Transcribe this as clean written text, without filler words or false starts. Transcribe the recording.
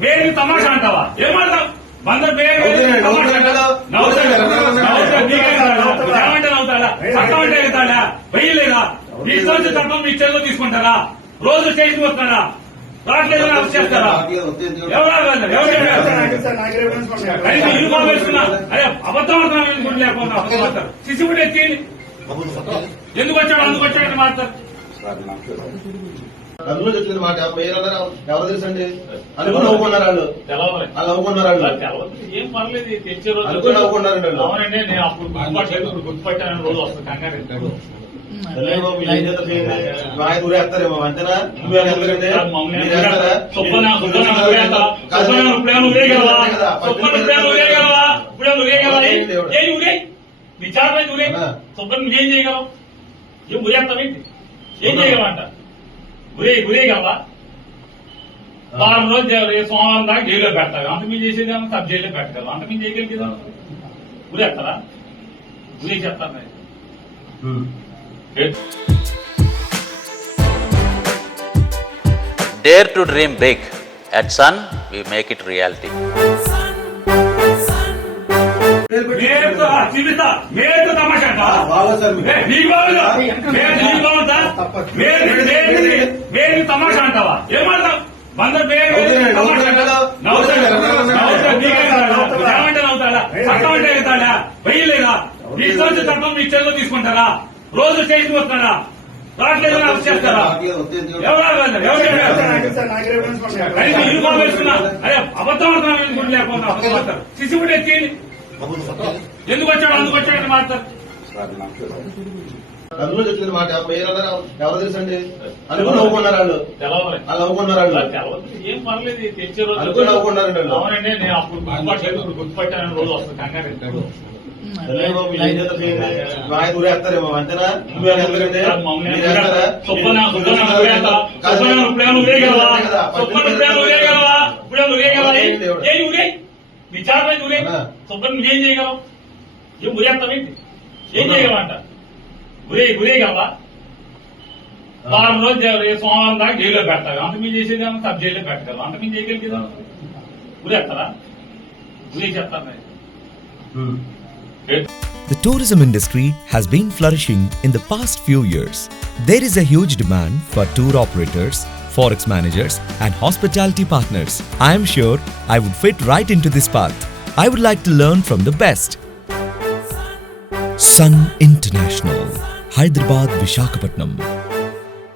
మేరు తమాషా అంటావా ఏమంటావు బందర్ అవుతాడా చట్టం అంటే వెళ్తాడా వెయ్యలేదా మీ సంవత్సరం చట్టం మీ చెల్లో తీసుకుంటారా రోజు స్టేషన్ వస్తాడా రావట్లేదు అరెస్ట్ చేస్తారా యూనిఫామ్ వేసుకున్నా అదే అబద్ధం ఆడుతున్నా లేకుండా అబద్ధం సిసిబుడ్ ఎత్తి ఎందుకు వచ్చాడు అందుకు వచ్చాడని మాట్లాడతారు అందులో చెప్పింది మాట ఎవరు తెలుసండి అనుకుని నవ్వుకున్నారు వాళ్ళు వాళ్ళు నవ్వుకున్నారు వాళ్ళు ఏం పర్లేదు తెచ్చే రోజు అనుకుని నవ్వుకున్నారండి వాళ్ళు. అవునండి నేను అప్పుడు గుర్తుపట్టాను రోజు వస్తాను కంగారు ఊరేస్తారేమో అంతేనా ఎందుకంటే నీ చాలా ఊరే సుబ్బని నువ్వేం చేయగలవు ఏం ఊరేస్తావేంటి ఏం చేయగలవంట ఊరేయగలవా వారం రోజు సోమవారం దాకా జైల్లో పెడతావు అంత మీరు చేసేది సబ్ జైల్లో పెట్టగలవు అంత మీరు చేయగలిగేదా ఊరేస్తారా ఊరే చెప్తాను Dare to dream big. At Sun, we make it reality. మేరు తమాషా మేరు తమాషా అంటావా ఏమంటావు బందర్ అవుతాడా చట్టం అంటే వెళ్తాడా వెయ్యలేదా మీ సంవత్సరం చట్టం మీ చెల్లో తీసుకుంటారా రోజు స్టేషన్ వస్తాడా రావట్లేదు అరెస్ట్ చేస్తారా యూనిఫామ్ వేసుకున్నా అదే అబద్ధం ఆడుతున్నా లేకుండా అబద్ధం సిసిబుడ్ ఎత్తి ఎందుకు వచ్చాడు అందుకు వచ్చాడని మాట్లాడతారు అందులో చెప్పింది మాట ఎవరు తెలుసండి అనుకుని నవ్వుకున్నారు వాళ్ళు వాళ్ళు నవ్వుకున్నారు వాళ్ళు ఏం పర్లేదు తెచ్చే రోజు అనుకుని నవ్వుకున్నారండి వాళ్ళు. అవునండి నేను అప్పుడు గుర్తుపట్టాను రోజు వస్తాను కంగారు ఊరేస్తారేమో అంతేనా ఎందుకంటే నీ చాలా ఊరే సుబ్బని నువ్వేం చేయగలవు ఏం ఊరేస్తావేంటి ఏం చేయగలవంట ఊరేయగలవా వారం రోజు సోమవారం దాకా జైల్లో పెడతావు అంత మీరు చేసేది సబ్ జైల్లో పెట్టగలవు అంత మీరు చేయగలిగేదా ఊరేస్తారా ఊరే చెప్తాను The tourism industry has been flourishing in the past few years. There is a huge demand for tour operators, forex managers, and hospitality partners. I am sure I would fit right into this path. I would like to learn from the best. Sun International, Hyderabad, Visakhapatnam.